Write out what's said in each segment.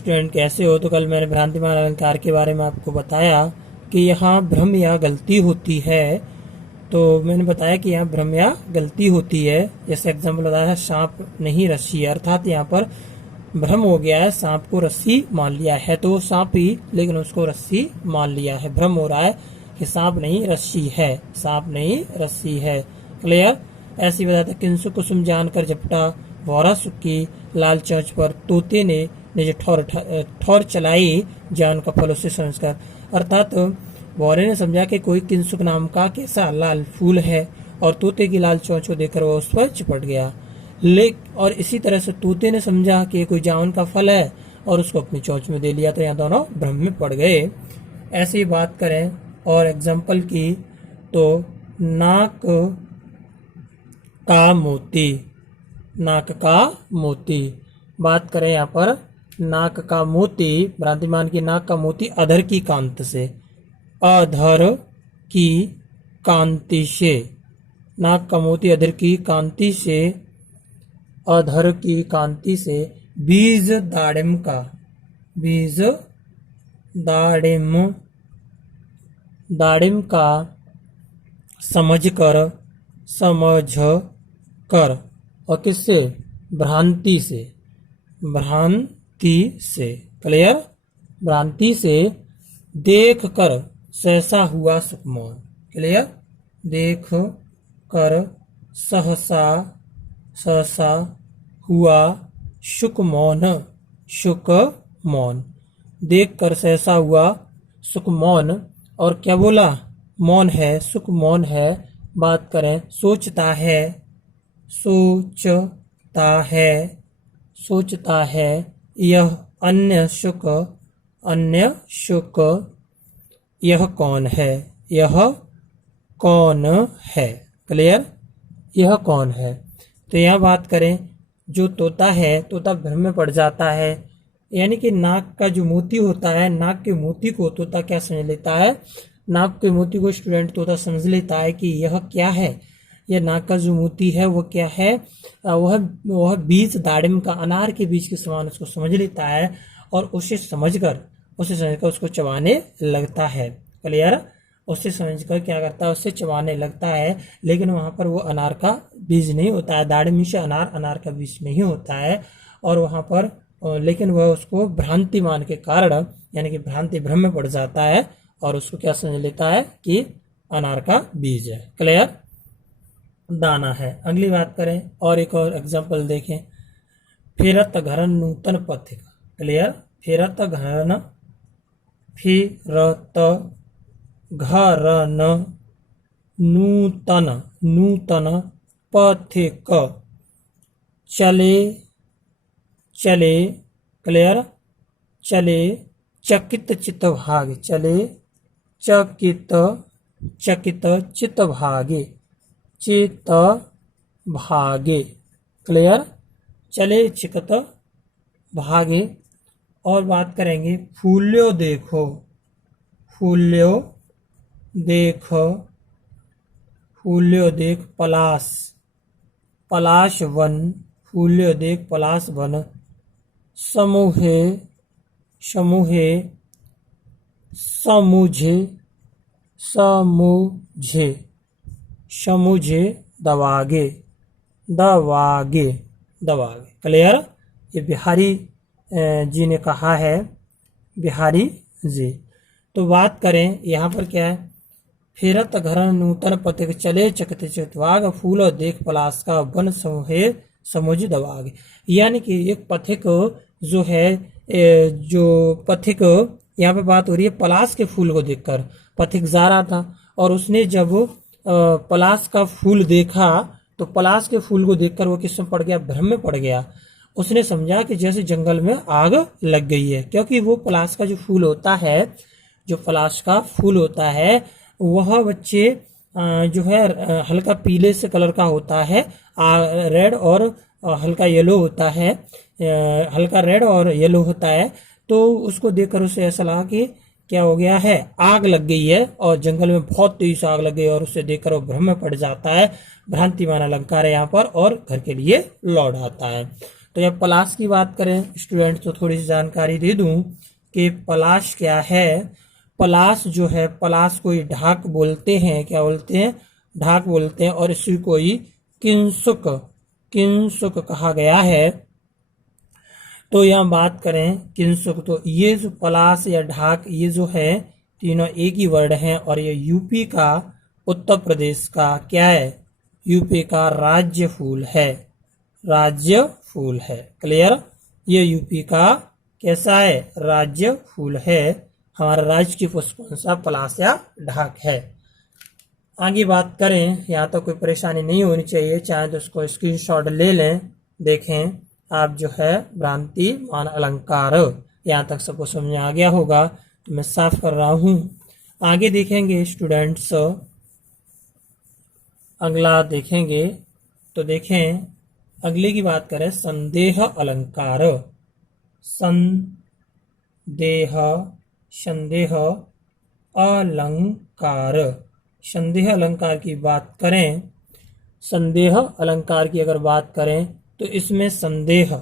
Student कैसे हो। तो कल मैंने भ्रांतिमान अलंकार के बारे में आपको बताया कि यहाँ भ्रम या गलती होती है। तो मैंने बताया कि यहाँ भ्रम या गलती होती है। जैसे एग्जाम्पल बताया, सांप नहीं रस्सी, अर्थात यहाँ पर भ्रम हो गया है, सांप को रस्सी मान लिया है तो सांप ही, लेकिन उसको रस्सी मान लिया है। भ्रम हो रहा है कि सांप नहीं रस्सी है, सांप नहीं रस्सी है। क्लियर। ऐसी बताया, किंसु कुसुम जानकर झपटा वोरा सुक्की लाल चौंच पर तोते ने निज ठौर चलाई जान का फल उससे संस्कार। अर्थात वोरे ने समझा कि कोई किंसुक नाम का कैसा लाल फूल है और तोते की लाल चौंच को देखकर वह उस पर चिपट गया। और इसी तरह से तोते ने समझा कि कोई जामुन का फल है और उसको अपनी चोंच में दे लिया, तो यहाँ दोनों भ्रम में पड़ गए। ऐसे ही बात करें और एग्जाम्पल की, तो नाक का मोती, नाक का मोती। बात करें यहाँ पर नाक का मोती, भ्रांतिमान की नाक का मोती अधर की कांत से, अधर की कांति से, नाक का मोती अधर की कांति से, अधर की कांति से बीज दाड़िम का, बीज दाड़िम का समझ कर और किससे, भ्रांति से, भ्रांति से। क्लियर। भ्रांति से देख कर सहसा हुआ सुखमौन। क्लियर। देख कर सहसा हुआ सुखमौन, सुखमौन। देख कर सहसा हुआ सुखमौन। और क्या बोला, मौन है, सुखमौन है। बात करें सोचता है, सोचता है यह अन्य शुक यह कौन है, यह कौन है। क्लियर। यह कौन है। तो यह बात करें, जो तोता है, तोता भ्रम में पड़ जाता है, यानी कि नाक का जो मोती होता है, नाक के मोती को तोता क्या समझ लेता है, नाक के मोती को स्टूडेंट तोता समझ लेता है कि यह क्या है, यह नाक का जो मोती है वो क्या है, वह बीज दाड़िम का, अनार के बीज के समान उसको समझ लेता है और उसे समझकर उसको चबाने लगता है। क्लियर। उससे समझकर क्या करता है, उससे चबाने लगता है, लेकिन वहाँ पर वो अनार का बीज नहीं होता है, दाड़िम से अनार का बीज नहीं होता है। और वहाँ पर लेकिन वह उसको भ्रांति मान के कारण, यानी कि भ्रांति भ्रम में पड़ जाता है और उसको क्या समझ लेता है कि अनार का बीज है। क्लियर। दाना है। अगली बात करें और एक और एग्जाम्पल देखें, फिरत घरन नूतन पथिक। क्लियर। फिरत घरन नूतन पथिक, चले। क्लियर। चले चकित चित्त भागे, चले चकित चित्त भागे, चित्त भागे। क्लियर। चले चिकित भागे। और बात करेंगे फूल्यो देखो, फूल्यो देख पलाश वन, फूल्यो देख पलाश वन। समुझे दवागे। क्लियर। ये बिहारी जी ने कहा है, बिहारी जी। तो बात करें यहाँ पर क्या है, फिरत घरन नूतन पथिक, चले चकित चित्त भाग, फूल और देख पलाश का वन, समुझ दवागे। यानी कि एक पथिक जो है, जो पथिक, यहाँ पे बात हो रही है पलाश के फूल को देखकर। पथिक जा रहा था और उसने जब पलाश का फूल देखा तो पलाश के फूल को देखकर वो किस में पड़ गया, भ्रम में पड़ गया। उसने समझा कि जैसे जंगल में आग लग गई है, क्योंकि वो पलाश का जो फूल होता है, जो पलाश का फूल होता है वह बच्चे जो है हल्का पीले से कलर का होता है, रेड और हल्का येलो होता है, हल्का रेड और येलो होता है। तो उसको देखकर उसे ऐसा लगा कि क्या हो गया है, आग लग गई है और जंगल में बहुत तेज आग लग गई, और उसे देखकर वो भ्रम में पड़ जाता है। भ्रांतिमान अलंकार है यहाँ पर और घर के लिए लौट आता है। तो जब पलाश की बात करें स्टूडेंट तो थोड़ी सी जानकारी दे दूं कि पलाश क्या है। पलाश जो है, पलाश को ही ढाक बोलते हैं। क्या बोलते हैं? ढाक बोलते हैं। और इसी को ही किंसुक किंसुक कहा गया है। तो यहाँ बात करें किंसुक, तो ये जो पलाश या ढाक, ये जो है तीनों एक ही वर्ड हैं। और ये यूपी का, उत्तर प्रदेश का क्या है? यूपी का राज्य फूल है। राज्य फूल है। क्लियर? ये यूपी का कैसा है? राज्य फूल है। हमारा राज्य की पुष्प कौन सा? पलाश या ढाक है। आगे बात करें, यहाँ तो कोई परेशानी नहीं होनी चाहिए, चाहे तो उसको स्क्रीनशॉट ले लें। देखें आप जो है भ्रांति मान अलंकार, यहाँ तक सबको समझ में आ गया होगा। तो मैं साफ कर रहा हूँ। आगे देखेंगे स्टूडेंट्स, अगला देखेंगे। तो देखें अगले की बात करें, संदेह अलंकार। संदेह संदेह अलंकार। संदेह अलंकार की बात करें, संदेह अलंकार की अगर बात करें तो इसमें संदेह,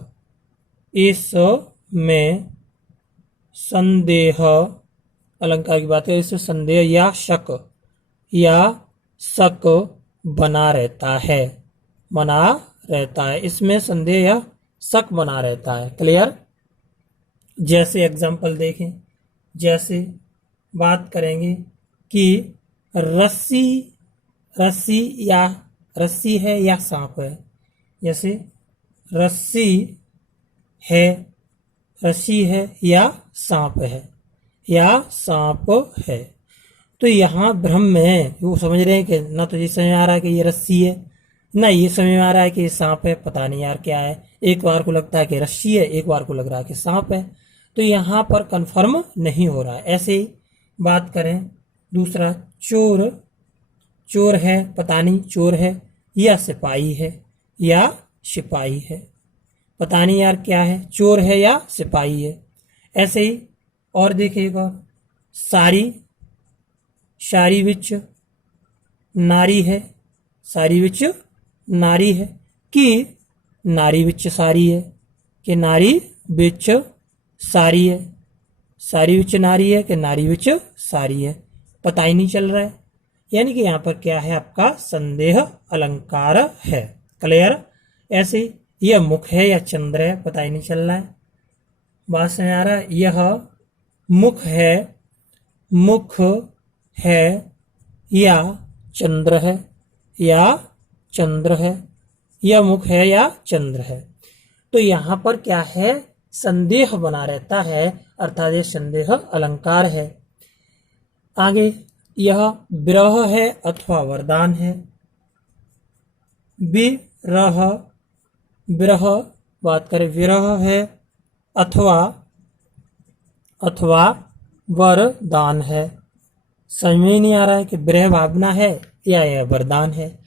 इसमें संदेह अलंकार की बात करें, इसमें संदेह या शक बना रहता है। बना रहता है, इसमें संदेह या शक बना रहता है। क्लियर? जैसे एग्जाम्पल देखें, जैसे बात करेंगे कि रस्सी रस्सी है या सांप है। जैसे रस्सी है या सांप है। तो यहाँ भ्रम में है, वो समझ रहे हैं कि ना तो ये समझ में आ रहा है कि ये रस्सी है, ना ये समझ में आ रहा है कि ये सांप है। पता नहीं यार क्या है, एक बार को लगता है कि रस्सी है, एक बार को लग रहा है कि सांप है। तो यहाँ पर कंफर्म नहीं हो रहा है। ऐसे ही बात करें दूसरा, चोर है, पता नहीं चोर है या सिपाही है, पता नहीं यार क्या है, चोर है या सिपाही है। ऐसे ही और देखिएगा, सारी विच नारी है, कि नारी विच सारी है, कि नारी विच सारी है, सारी विच नारी है कि नारी विच सारी है, पता ही नहीं चल रहा है। यानी कि यहाँ पर क्या है? आपका संदेह अलंकार है। क्लियर? ऐसे यह मुख है या चंद्र है, पता ही नहीं चल रहा है। बात समझ आ रहा है? यह मुख है या चंद्र है, यह मुख है या चंद्र है। तो यहाँ पर क्या है? संदेह बना रहता है, अर्थात ये संदेह अलंकार है। आगे, यह विरह है अथवा वरदान है। विरह बात करें, विरह है अथवा वरदान है। समझ में नहीं आ रहा है कि विरह भावना है या यह वरदान है।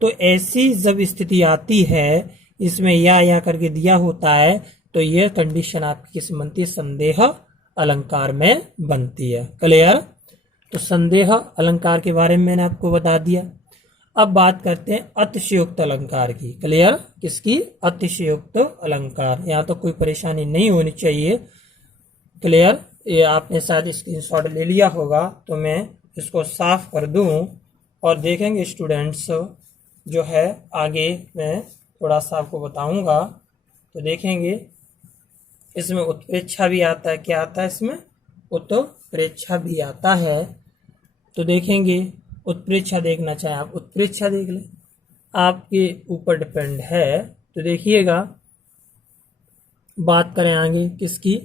तो ऐसी जब स्थिति आती है, इसमें या करके दिया होता है, तो यह कंडीशन आपकी किस बनती है? संदेह अलंकार में बनती है। क्लियर? तो संदेह अलंकार के बारे में मैंने आपको बता दिया। अब बात करते हैं अतिशयोक्त अलंकार की। क्लियर? किसकी? अतिशयोक्त अलंकार। यहाँ तो कोई परेशानी नहीं होनी चाहिए। क्लियर? ये आपने शायद स्क्रीनशॉट ले लिया होगा, तो मैं इसको साफ कर दूं और देखेंगे स्टूडेंट्स जो है। आगे मैं थोड़ा सा आपको बताऊंगा, तो देखेंगे इसमें उत्प्रेक्षा भी आता है। क्या आता है इसमें? उत्प्रेक्षा भी आता है। तो देखेंगे, उत्प्रेक्षा देखना चाहें आप, उत्प्रेक्षा देख लें, आपके ऊपर डिपेंड है। तो देखिएगा, बात करें आगे किसकी,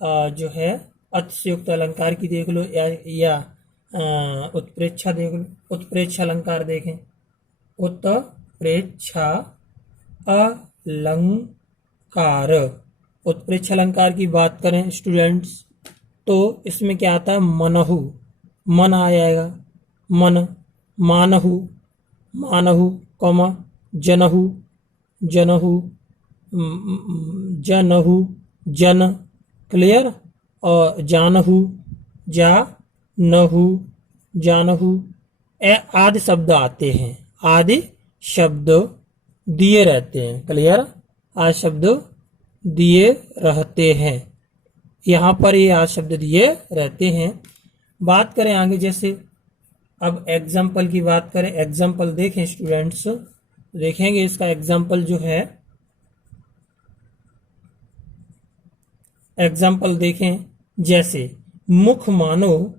जो है अतिशयोक्त अलंकार की देख लो, या उत्प्रेक्षा देख लो। उत्प्रेक्षा अलंकार देखें, उत्प्रेक्षा अलंकार। उत्प्रेक्षा अलंकार की बात करें स्टूडेंट्स, तो इसमें क्या आता है? मनहु, मन आ जाएगा, मन, मानहु, कौमा, जनहु, जन। क्लियर? और जानहु, जानहु आदि शब्द आते हैं, आदि शब्द दिए रहते हैं। क्लियर? आदि शब्द दिए रहते हैं। यहाँ पर ये आज शब्द दिए रहते हैं। बात करें आगे, जैसे अब एग्जाम्पल की बात करें, एग्जाम्पल देखें स्टूडेंट्स, देखेंगे इसका एग्जाम्पल जो है, एग्जाम्पल देखें जैसे मुख मानो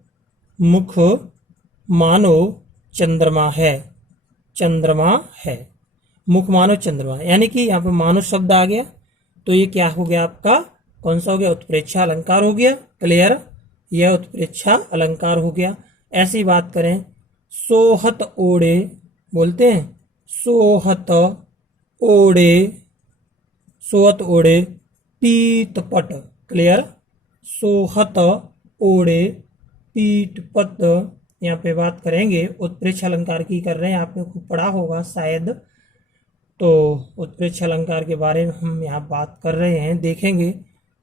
चंद्रमा है, चंद्रमा है, मुख मानो चंद्रमा, यानी कि यहाँ पे मानो शब्द आ गया, तो ये क्या हो गया आपका, कौन सा हो गया, उत्प्रेक्षा अलंकार हो गया। क्लियर, यह उत्प्रेक्षा अलंकार हो गया। ऐसी बात करें, सोहत ओढ़े, बोलते हैं सोहत ओढ़े, सोहत ओढ़े पीतपट। क्लियर, सोहत ओढ़े पीतपट, यहाँ पे बात करेंगे उत्प्रेक्षा अलंकार की कर रहे हैं, आपने खूब पढ़ा होगा शायद, तो उत्प्रेक्षा अलंकार के बारे में हम यहाँ बात कर रहे हैं। देखेंगे,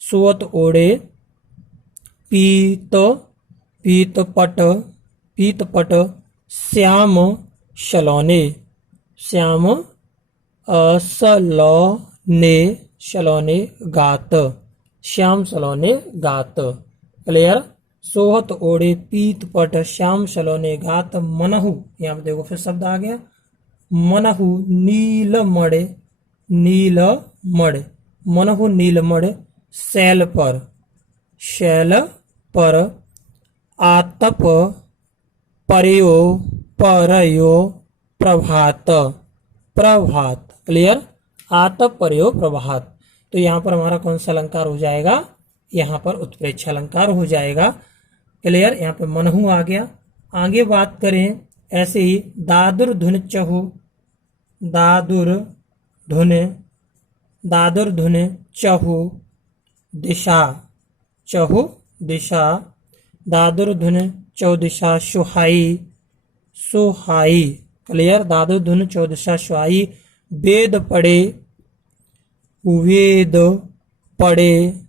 सोहत ओढ़े पीतपट, पीतपट श्याम सलोने, श्याम सलोने, सलोने गात, श्याम सलोने गात। क्लियर, सोहत ओढ़े पीतपट श्याम सलोने गात मनहु, यहाँ पे देखो फिर शब्द आ गया, मनहु नीलमण, नीलमण, मनहु नीलमण शैल पर, शैल पर आतप परयो, परयो प्रभात, प्रभात। क्लियर, आतप परयो प्रभात, तो यहाँ पर हमारा कौन सा अलंकार हो जाएगा, यहाँ पर उत्प्रेक्षा अलंकार हो जाएगा। क्लियर, यहाँ पे मनहु आ गया। आगे बात करें ऐसे ही, दादुर धुन चहु, दादुर धुन, दादुर धुन चहु दिशा, चहु दिशा, दादुर धुन चौ दिशा सुहाई, सुहाई। क्लियर, दादुर धुन चौ दिशा सुहाई, वेद पढ़े, वेद पढ़े,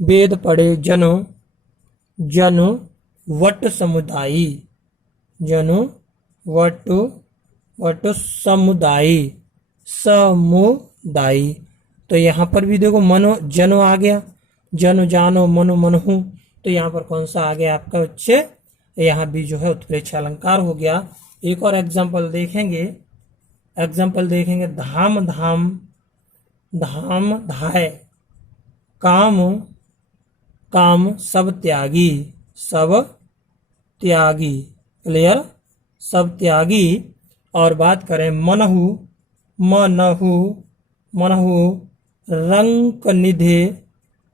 वेद पढ़े जनो, जनु वट समुदायी, जनु वट, वट समुदायी, समुदायी। तो यहाँ पर भी देखो मनो जनो आ गया, जनु जानो मनु मनहु, तो यहाँ पर कौन सा आ गया आपका बच्चे, यहाँ भी जो है उत्प्रेक्षा अलंकार हो गया। एक और एग्जाम्पल देखेंगे, एग्जाम्पल देखेंगे, धाम धाम, धाम धाय, काम काम सब त्यागी, सब त्यागी। क्लियर, सब त्यागी। और बात करें मनहु, मनहु, मनहु रंक निधे,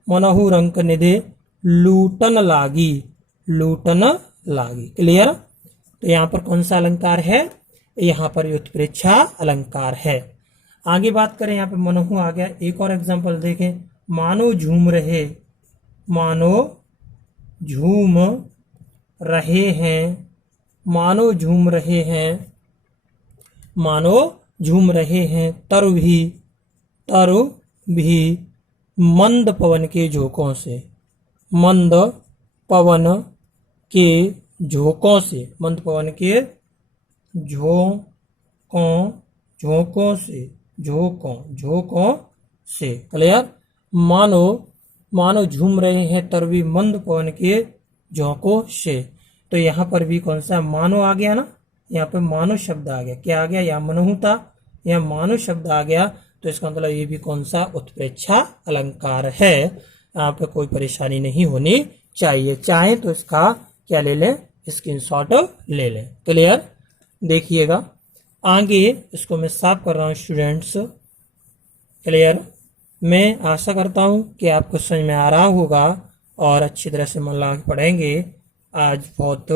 मनहु रंक निधे लूटन लागी, लूटन लागी। क्लियर, तो यहाँ पर कौन सा अलंकार है, यहाँ पर उत्प्रेक्षा अलंकार है। आगे बात करें, यहाँ पे मनहु आ गया। एक और एग्जांपल देखें, मानो झूम रहे, मानो झूम रहे हैं, मानो झूम रहे हैं, मानो झूम रहे हैं तरु भी, तरु भी मंद पवन के झोंकों से, मंद पवन के झोंकों से, मंद पवन के झोंकों, झोंकों से, झोंकों, झोंकों से। क्लियर, मानो, मानो झूम रहे हैं तरवी मंद पवन के झोंकों से। तो यहाँ पर भी कौन सा मानो आ गया ना, यहाँ पे मानो शब्द आ गया। क्या आ गया, यहाँ मनहु था, यहाँ मानो शब्द आ गया, तो इसका मतलब ये भी कौन सा उत्प्रेक्षा अलंकार है। यहाँ पे कोई परेशानी नहीं होनी चाहिए, चाहे तो इसका क्या ले लें, स्क्रीनशॉट ले लें। क्लियर, देखिएगा आगे इसको मैं साफ कर रहा हूँ स्टूडेंट्स। क्लियर, मैं आशा करता हूँ कि आपको समझ में आ रहा होगा और अच्छी तरह से मन लगा के पढ़ेंगे। आज बहुत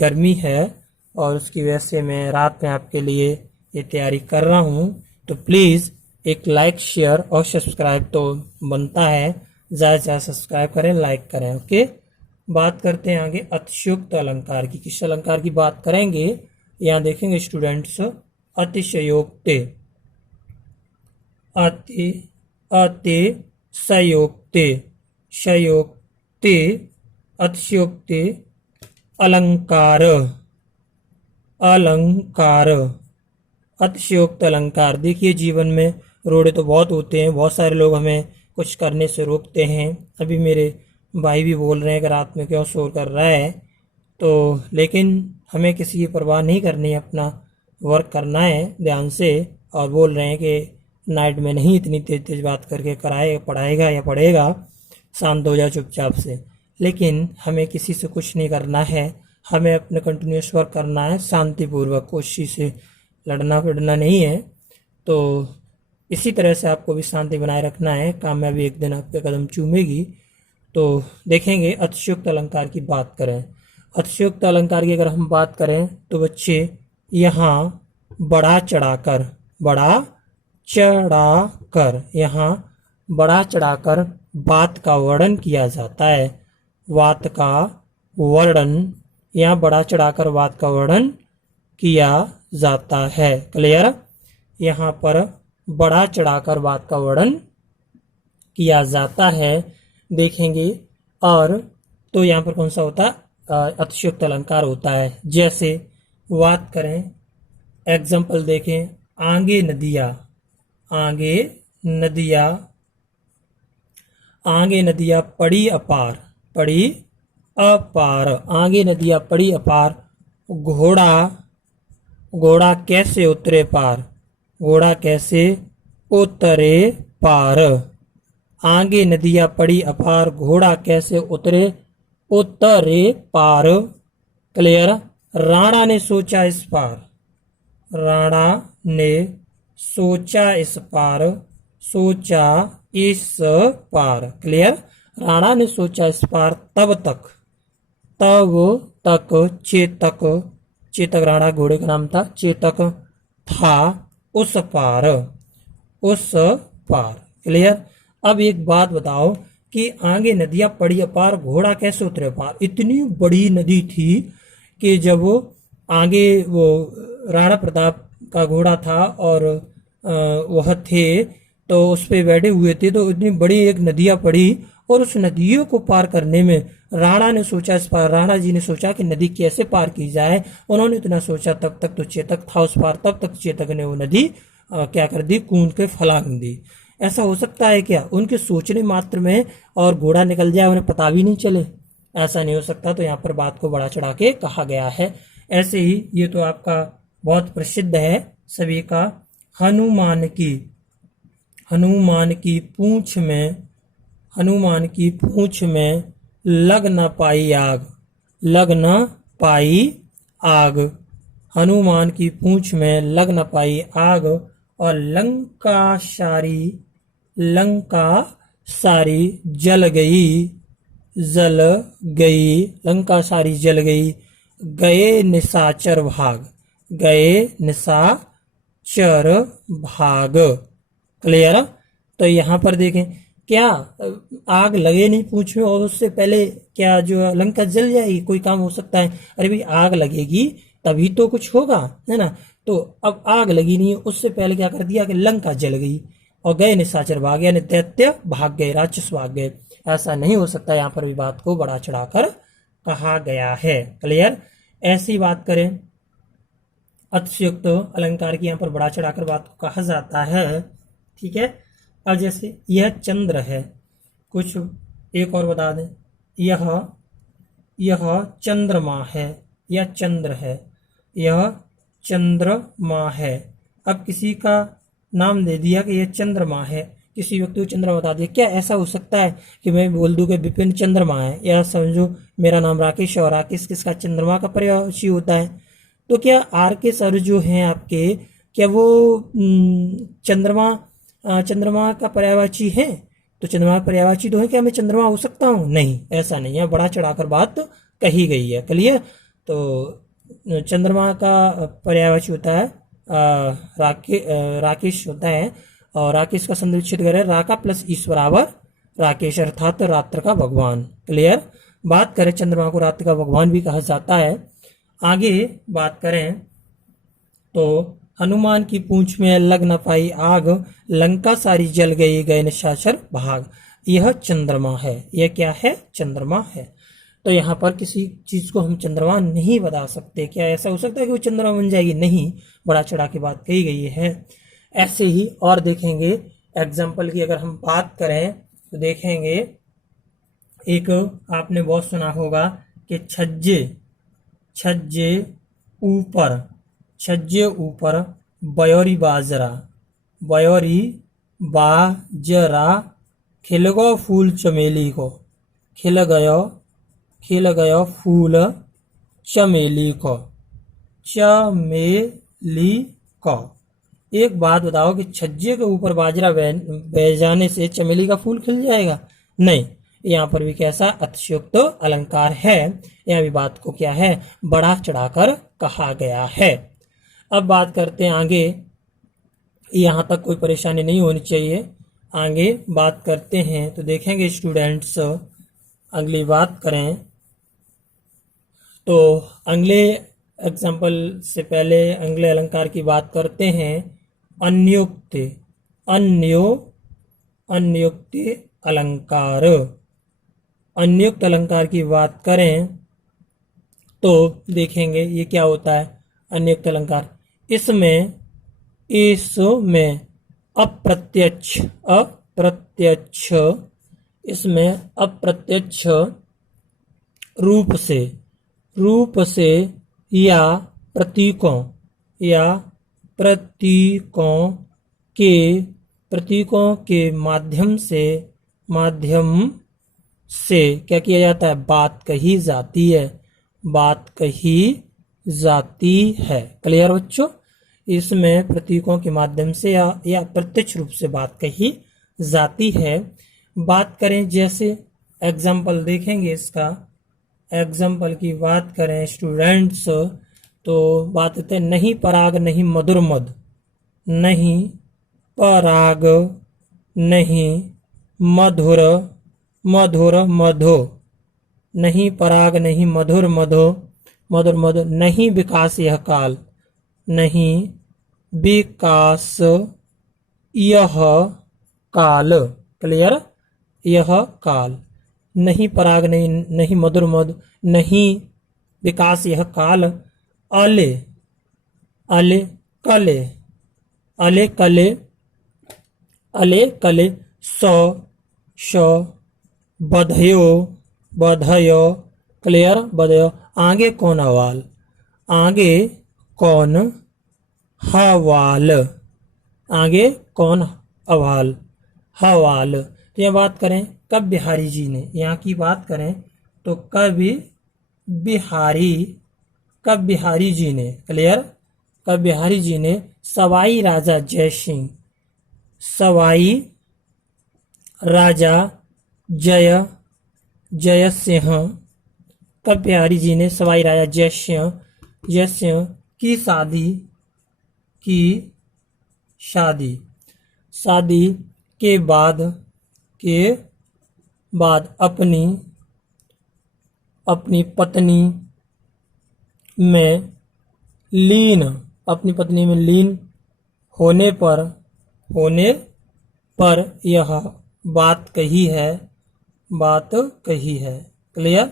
गर्मी है और उसकी वजह से मैं रात में आपके लिए ये तैयारी कर रहा हूँ, तो प्लीज़ एक लाइक शेयर और सब्सक्राइब तो बनता है, ज़्यादा से ज़्यादा सब्सक्राइब करें, लाइक करें। ओके, बात करते हैं आगे अतिशयोक्त अलंकार की। किस अलंकार की बात करेंगे, यहाँ देखेंगे स्टूडेंट्स, अतिशयोक्ते, अति, अतिशयोक्ते, शयोक्ते, अतिशयोक्ते अलंकार, अलंकार, अतिशयोक्त अलंकार। देखिए जीवन में रोड़े तो बहुत होते हैं, बहुत सारे लोग हमें कुछ करने से रोकते हैं। अभी मेरे भाई भी बोल रहे हैं कि रात में क्यों शोर कर रहा है, तो लेकिन हमें किसी की परवाह नहीं करनी है, अपना वर्क करना है ध्यान से। और बोल रहे हैं कि नाइट में नहीं इतनी तेज तेज बात करके कराए पढ़ाएगा या पढ़ेगा, शांत हो जाए चुपचाप से। लेकिन हमें किसी से कुछ नहीं करना है, हमें अपने कंटिन्यूस वर्क करना है शांतिपूर्वक, कोशिश से लड़ना फिरना नहीं है। तो इसी तरह से आपको भी शांति बनाए रखना है, कामयाबी एक दिन आपके कदम चूमेगी। तो देखेंगे अतिशयोक्त अलंकार की बात करें। अतिशयोक्त अलंकार की अगर हम बात करें तो बच्चे यहाँ बढ़ा चढ़ाकर यहाँ बढ़ा चढ़ाकर बात का वर्णन किया जाता है। बात का वर्णन, यहाँ बढ़ा चढ़ाकर बात का वर्णन किया जाता है। क्लियर? यहाँ पर बढ़ा चढ़ाकर बात का वर्णन किया जाता है, देखेंगे। और तो यहाँ पर कौन सा होता है? अतिशयोक्त अलंकार होता है। जैसे बात करें, एग्जाम्पल देखें, आगे नदियाँ, आगे नदियाँ पड़ी अपार, आगे नदियाँ पड़ी अपार, घोड़ा कैसे उतरे पार, घोड़ा कैसे उतरे पार। आगे नदियाँ पड़ी अपार, घोड़ा कैसे उतरे पार। क्लियर? राणा ने सोचा इस पार, राणा ने सोचा इस पार। क्लियर? राणा ने सोचा इस पार, तब तक चेतक राणा घोड़े का नाम था, चेतक था उस पार। क्लियर? अब एक बात बताओ कि आगे नदियां पड़ी अपार, घोड़ा कैसे उतरे पार। इतनी बड़ी नदी थी कि जब वो आगे वो राणा प्रताप का घोड़ा था और वह थे तो उस पे बैठे हुए थे, तो इतनी बड़ी एक नदियां पड़ी और उस नदियों को पार करने में राणा ने सोचा इस पार, राणा जी ने सोचा कि नदी कैसे पार की जाए। उन्होंने इतना सोचा, तब तक तो चेतक था उस पार, तब तक चेतक ने वो नदी क्या कर दी, कूद के फलांग दी। ऐसा हो सकता है क्या उनके सोचने मात्र में और घोड़ा निकल जाए, उन्हें पता भी नहीं चले? ऐसा नहीं हो सकता। तो यहाँ पर बात को बढ़ा चढ़ा के कहा गया है। ऐसे ही ये तो आपका बहुत प्रसिद्ध है सभी का, हनुमान की पूंछ में लग न पाई आग, हनुमान की पूंछ में लग न पाई आग, और लंका सारी जल गई, लंका सारी जल गई, गए निशाचर भाग। क्लियर? तो यहाँ पर देखें, क्या आग लगे नहीं पूंछ में और उससे पहले क्या जो लंका जल जाएगी? कोई काम हो सकता है? अरे भाई, आग लगेगी तभी तो कुछ होगा, है ना। तो अब आग लगी नहीं, उससे पहले क्या कर दिया कि लंका जल गई और गए निशाचर भाग, यानी दैत्य भाग गए, राक्षस भाग गए। ऐसा नहीं हो सकता। यहाँ पर भी बात को बढ़ा चढ़ाकर कहा गया है। क्लियर? ऐसी बात करें, अतिशयोक्त अलंकार की यहाँ पर बढ़ा चढ़ाकर बात को कहा जाता है। ठीक है? अब जैसे यह चंद्र है, कुछ एक और बता दें, यह चंद्रमा है, यह चंद्र है, यह चंद्रमा है। अब किसी का नाम दे दिया कि यह चंद्रमा है, किसी व्यक्ति को चंद्रमा बता दिया। क्या ऐसा हो सकता है कि मैं बोल दूं कि विपिन चंद्रमा है, या समझो मेरा नाम राकेश और राकेश किसका, चंद्रमा का पर्यायवाची होता है। तो क्या आर के सर जो हैं आपके, क्या वो चंद्रमा का पर्यायवाची है? तो चंद्रमा पर्यायवाची तो है, क्या मैं चंद्रमा हो सकता हूँ? नहीं, ऐसा नहीं है, बड़ा चढ़ाकर बात कही गई है। क्लियर? तो चंद्रमा का पर्यायवाची होता है राकेश होता है, और राकेश का संदर्भित करें, राका प्लस ईश बराबर राकेश, अर्थात रात्र का भगवान। क्लियर? बात करें, चंद्रमा को रात्र का भगवान भी कहा जाता है। आगे बात करें तो हनुमान की पूंछ में लग न पाई आग, लंका सारी जल गई, गए निशाचर भाग। यह चंद्रमा है। यह क्या है? चंद्रमा है। तो यहाँ पर किसी चीज को हम चंद्रमा नहीं बता सकते। क्या ऐसा हो सकता है कि वो चंद्रमा बन जाएगी? नहीं, बड़ा चढ़ा के बात कही गई है। ऐसे ही और देखेंगे एग्जाम्पल की अगर हम बात करें तो देखेंगे एक आपने बहुत सुना होगा कि छज्जे छज्जे ऊपर, छज्जे ऊपर बयोरी बाजरा, बयोरी बाजरा, खिल गयो फूल चमेली को, खिल गयो फूल चमेली को, चमेली को। एक बात बताओ कि छज्जे के ऊपर बाजरा बह जाने से चमेली का फूल खिल जाएगा? नहीं। यहाँ पर भी कैसा अतिशयोक्त अलंकार है, यहाँ भी बात को क्या है, बढ़ा चढ़ाकर कहा गया है। अब बात करते हैं आगे, यहाँ तक कोई परेशानी नहीं होनी चाहिए। आगे बात करते हैं तो देखेंगे स्टूडेंट्स, अगली बात करें तो अगले एग्जाम्पल से पहले अगले अलंकार की बात करते हैं। अन्योक्त, अन्योक्त अलंकार, अन्युक्त अलंकार की बात करें तो देखेंगे ये क्या होता है। अन्युक्त अलंकार, इसमें अप्रत्यक्ष, अप्रत्यक्ष, इसमें अप्रत्यक्ष रूप से या प्रतीकों के माध्यम से क्या किया जाता है, बात कही जाती है, बात कही जाती है। क्लियर बच्चों? इसमें प्रतीकों के माध्यम से या प्रत्यक्ष रूप से बात कही जाती है। बात करें जैसे एग्जाम्पल देखेंगे, इसका एग्जाम्पल की बात करें स्टूडेंट्स तो बात होते नहीं पराग नहीं मधुर मध, नहीं पराग नहीं मधुर मधुर मधो, नहीं पराग नहीं मधुर मधो मधुर मधो, नहीं विकास यह काल, नहीं विकास यह काल। क्लियर? यह काल, नहीं पराग नहीं मधुर मधु, नहीं विकास यह काल, अले अले कले, अले कले, अले कले, स बधयो बधयो। क्लियर? बधयो। आगे कौन अवाल, आगे कौन हवाल, आगे कौन अवाल, हवाल। तो यह बात करें कब बिहारी जी ने, यहाँ की बात करें तो कवि बिहारी जी ने, क्लियर, कवि बिहारी जी ने सवाई राजा जय सिंह, सवाई राजा जय सिंह, कवि बिहारी जी ने सवाई राजा जय सिंह की शादी के बाद अपनी पत्नी में लीन होने पर यह बात कही है। क्लियर?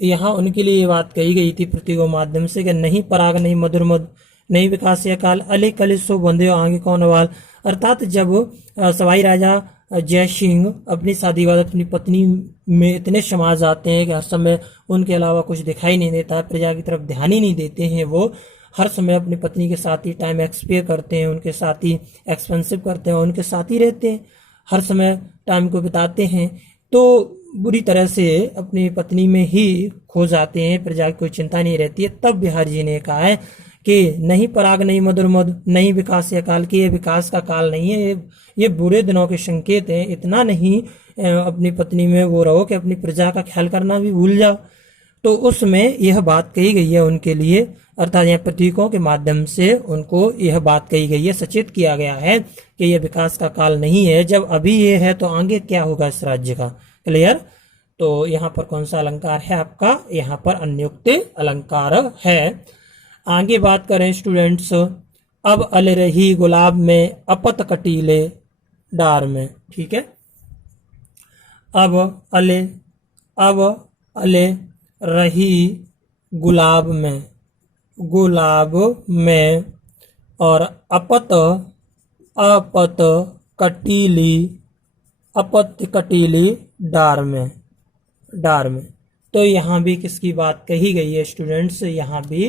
यहाँ उनके लिए ये बात कही गई थी प्रतीकों माध्यम से कि नहीं पराग नहीं मधुर मध, नहीं विकास या काल, अले कले सो बंधे आगे कौन अवाल। अर्थात जब सवाई राजा जय सिंह अपनी शादी के बाद अपनी पत्नी में इतने समा जाते हैं कि हर समय उनके अलावा कुछ दिखाई नहीं देता, प्रजा की तरफ ध्यान ही नहीं देते हैं, वो हर समय अपनी पत्नी के साथ ही टाइम एक्सपेयर करते हैं, उनके साथ ही एक्सपेंसिव करते हैं, उनके साथ ही रहते हैं, हर समय टाइम को बिताते हैं, तो बुरी तरह से अपनी पत्नी में ही खो जाते हैं, प्रजा की कोई चिंता नहीं रहती है। तब बिहारी जी ने कहा है कि नहीं पराग नहीं मधुर मधु, नहीं विकास या काल, की ये विकास का काल नहीं है, ये बुरे दिनों के संकेत हैं। इतना नहीं अपनी पत्नी में वो रहो कि अपनी प्रजा का ख्याल करना भी भूल जाओ। तो उसमें यह बात कही गई है उनके लिए, अर्थात यह प्रतीकों के माध्यम से उनको यह बात कही गई है, सचेत किया गया है कि यह विकास का काल नहीं है। जब अभी ये है तो आगे क्या होगा इस राज्य का। क्लियर? तो यहाँ पर कौन सा अलंकार है आपका, यहाँ पर अन्युक्त अलंकार है। आगे बात करें स्टूडेंट्स, अब अल रही गुलाब में अपत कटीले डार में। ठीक है, अब अले रही गुलाब में और अपत कटीली अपत्य कटीली डार में, डार में। तो यहाँ भी किसकी बात कही गई है स्टूडेंट्स, यहाँ भी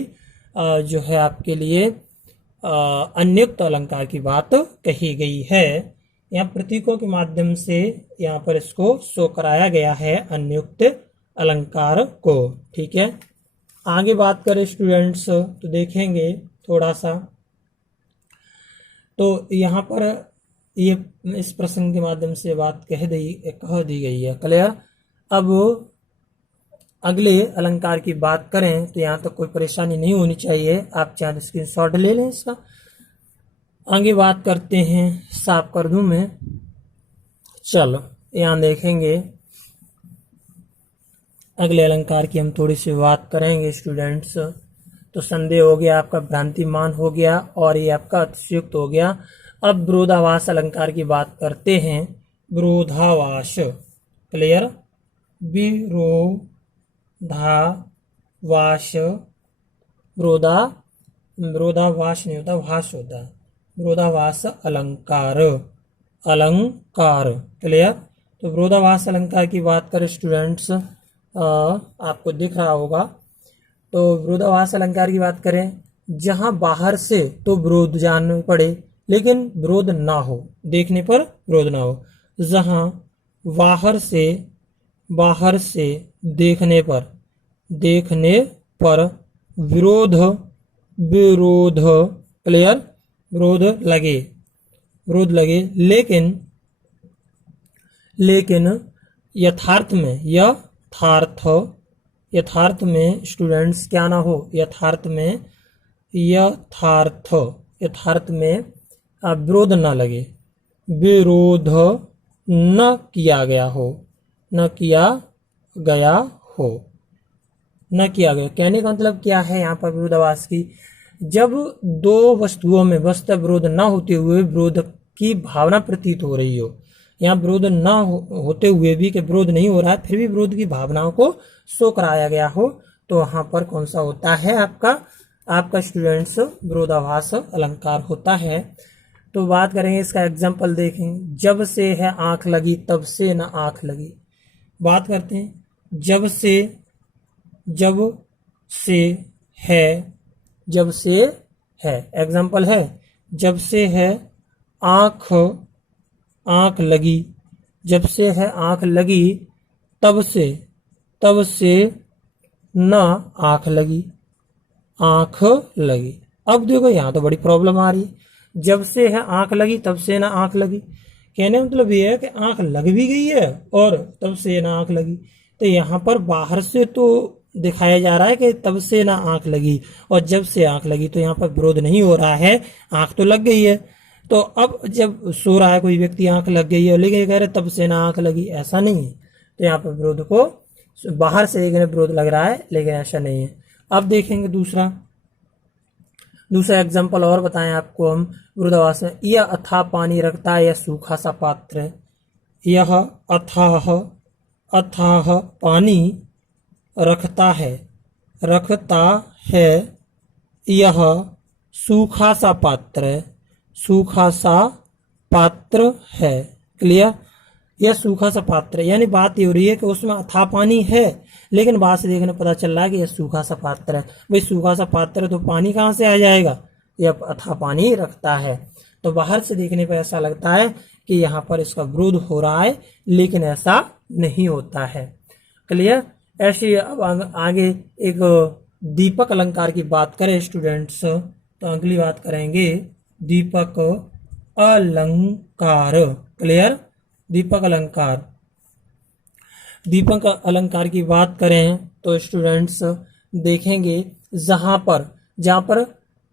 जो है आपके लिए अन्युक्त अलंकार की बात कही गई है। यहाँ प्रतीकों के माध्यम से यहाँ पर इसको शो कराया गया है अन्युक्त अलंकार को। ठीक है, आगे बात करें स्टूडेंट्स तो देखेंगे थोड़ा सा, तो यहाँ पर ये इस प्रसंग के माध्यम से बात कह दी गई है। क्लियर। अब अगले अलंकार की बात करें तो यहाँ तक कोई परेशानी नहीं होनी चाहिए, आप चाहे स्क्रीनशॉट ले लें इसका। आगे बात करते हैं, साफ कर दूं मैं, चलो यहाँ देखेंगे अगले अलंकार की हम थोड़ी सी बात करेंगे स्टूडेंट्स। तो संदेह हो गया, आपका भ्रांतिमान हो गया, और ये आपका अतिशयोक्त हो गया। अब विरोधाभास अलंकार की बात करते हैं। विरोधाभास, क्लियर, विरोधाभास, विरोधाभास नहीं होता, भाष होता है। विरोधाभास अलंकार, अलंकार, क्लियर। तो विरोधाभास अलंकार की बात करें स्टूडेंट्स, आपको दिख रहा होगा। तो विरोधाभास अलंकार की बात करें, जहां बाहर से तो विरोध जान पड़े लेकिन विरोध ना हो, देखने पर विरोध ना हो। जहां बाहर से देखने पर विरोध, क्लियर, विरोध लगे लेकिन यथार्थ में स्टूडेंट्स क्या ना हो, यथार्थ में विरोध न लगे, विरोध न किया गया हो, कहने का मतलब क्या है यहाँ पर विरोधाभास की, जब दो वस्तुओं में वस्तु विरोध न होते हुए विरोध की भावना प्रतीत हो रही हो, यहाँ विरोध न होते हुए भी कि विरोध नहीं हो रहा है फिर भी विरोध की भावनाओं को शो कराया गया हो, तो वहां पर कौन सा होता है आपका स्टूडेंट्स विरोधाभास अलंकार होता है। तो बात करेंगे इसका एग्जाम्पल देखें। जब से है आंख लगी तब से न आंख लगी। बात करते हैं, जब से है एग्जाम्पल है, जब से है आंख लगी, जब से है आंख लगी तब से न आंख लगी, अब देखो यहाँ तो बड़ी प्रॉब्लम आ रही है। जब से है आंख लगी तब से ना आंख लगी, कहने मतलब ये है कि आंख लग भी गई है और तब से ना आंख लगी। तो यहाँ पर बाहर से तो दिखाया जा रहा है कि तब से ना आंख लगी और जब से आंख लगी, तो यहाँ पर विरोध नहीं हो रहा है, आंख तो लग गई है। तो अब जब सो रहा है कोई व्यक्ति, आंख लग गई है लेकिन कह रहे तब से ना आंख लगी, ऐसा नहीं है। तो यहाँ पर विरोध को बाहर से एक विरोध लग रहा है लेकिन ऐसा नहीं है। अब देखेंगे दूसरा एग्जाम्पल और बताएं आपको हम विरोधाभास में। यह अथाह पानी रखता है, यह सूखा सा पात्र है। यह अथाह पानी रखता है, यह सूखा सा पात्र है, क्लियर। यह सूखा सा पात्र है, यानी बात ये हो रही है कि उसमें अथाह पानी है लेकिन बाहर से देखने पता चल रहा है कि यह सूखा सा पात्र है। भाई सूखा सा पात्र है तो पानी कहाँ से आ जाएगा, यह अथाह पानी रखता है। तो बाहर से देखने पर ऐसा लगता है कि यहाँ पर इसका विरोध हो रहा है लेकिन ऐसा नहीं होता है, क्लियर। ऐसे अब आगे एक दीपक अलंकार की बात करें स्टूडेंट्स, तो अगली बात करेंगे दीपक अलंकार, क्लियर। दीपक अलंकार की बात करें तो स्टूडेंट्स देखेंगे जहां पर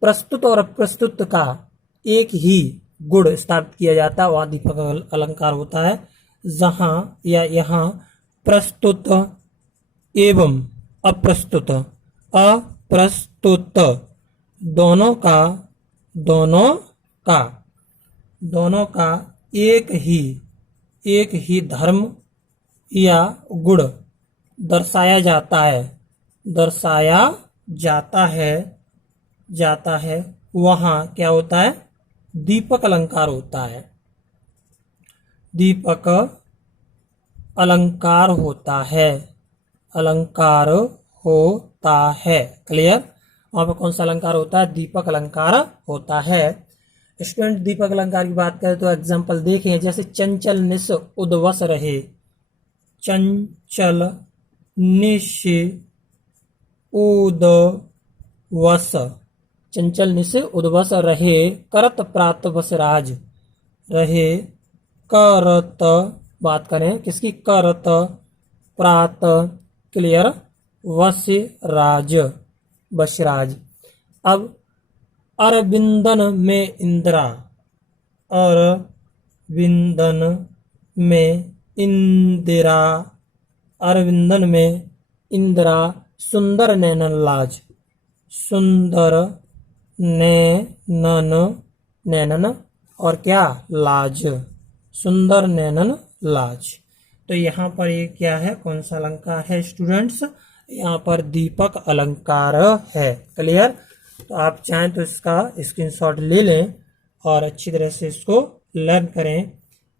प्रस्तुत और अप्रस्तुत का एक ही गुण स्थापित किया जाता है वह दीपक अलंकार होता है। जहां या यहाँ प्रस्तुत एवं अप्रस्तुत दोनों का एक ही धर्म या गुण दर्शाया जाता है वहां क्या होता है, दीपक अलंकार होता है। दीपक अलंकार होता है, अलंकार होता है। क्लियर? वहां पर कौन सा अलंकार होता है? दीपक अलंकार होता है। स्टूडेंट दीपक अलंकार की बात करें तो एग्जाम्पल देखें, जैसे चंचल निश उद्वस रहे, चंचल निश उद्वस, चंचल निश उद्वस रहे, करत प्रात वस राज, रहे करत, बात करें किसकी? करत प्रात, क्लियर, वस राज, बसराज। अब अरविंदन में इंदिरा, अरविंदन में इंदिरा, अरविंदन में इंदिरा, सुंदर नैनन लाज, सुंदर नैनन, नैनन और क्या? लाज, सुंदर नैनन लाज। तो यहाँ पर ये क्या है? कौन सा अलंकार है स्टूडेंट्स? यहाँ पर दीपक अलंकार है। क्लियर? तो आप चाहें तो इसका स्क्रीनशॉट ले लें और अच्छी तरह से इसको लर्न करें।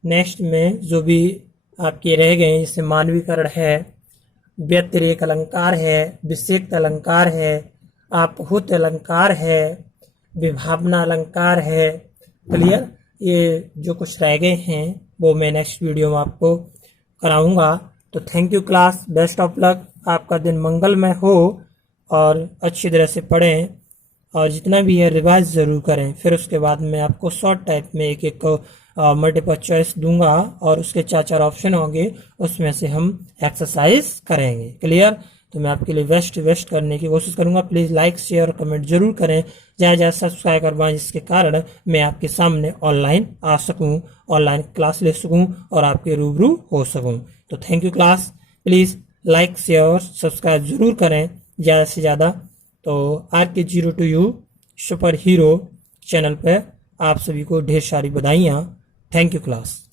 नेक्स्ट में जो भी आपके रह गए, जैसे मानवीकरण है, व्यतिरेक अलंकार है, विषेक्त अलंकार है, आपुत अलंकार है, विभावना अलंकार है। क्लियर? ये जो कुछ रह गए हैं वो मैं नेक्स्ट वीडियो में आपको कराऊंगा। तो thank you class, best of luck, आपका दिन मंगलमय हो और अच्छी तरह से पढ़ें और जितना भी है रिवाइज ज़रूर करें। फिर उसके बाद मैं आपको शॉर्ट टाइप में एक एक मल्टीपल चॉइस दूंगा और उसके 4 ऑप्शन होंगे, उसमें से हम एक्सरसाइज करेंगे। क्लियर? तो मैं आपके लिए बेस्ट करने की कोशिश करूंगा। प्लीज़ लाइक शेयर और कमेंट जरूर करें, ज़्यादा सब्सक्राइब करवाएं, जिसके कारण मैं आपके सामने ऑनलाइन आ सकूं, ऑनलाइन क्लास ले सकूं और आपके रूबरू हो सकूं। तो thank you class, please like share subscribe जरूर करें ज़्यादा से ज़्यादा। तो RK02U सुपर हीरो चैनल पर आप सभी को ढेर सारी बधाइयाँ। Thank you class.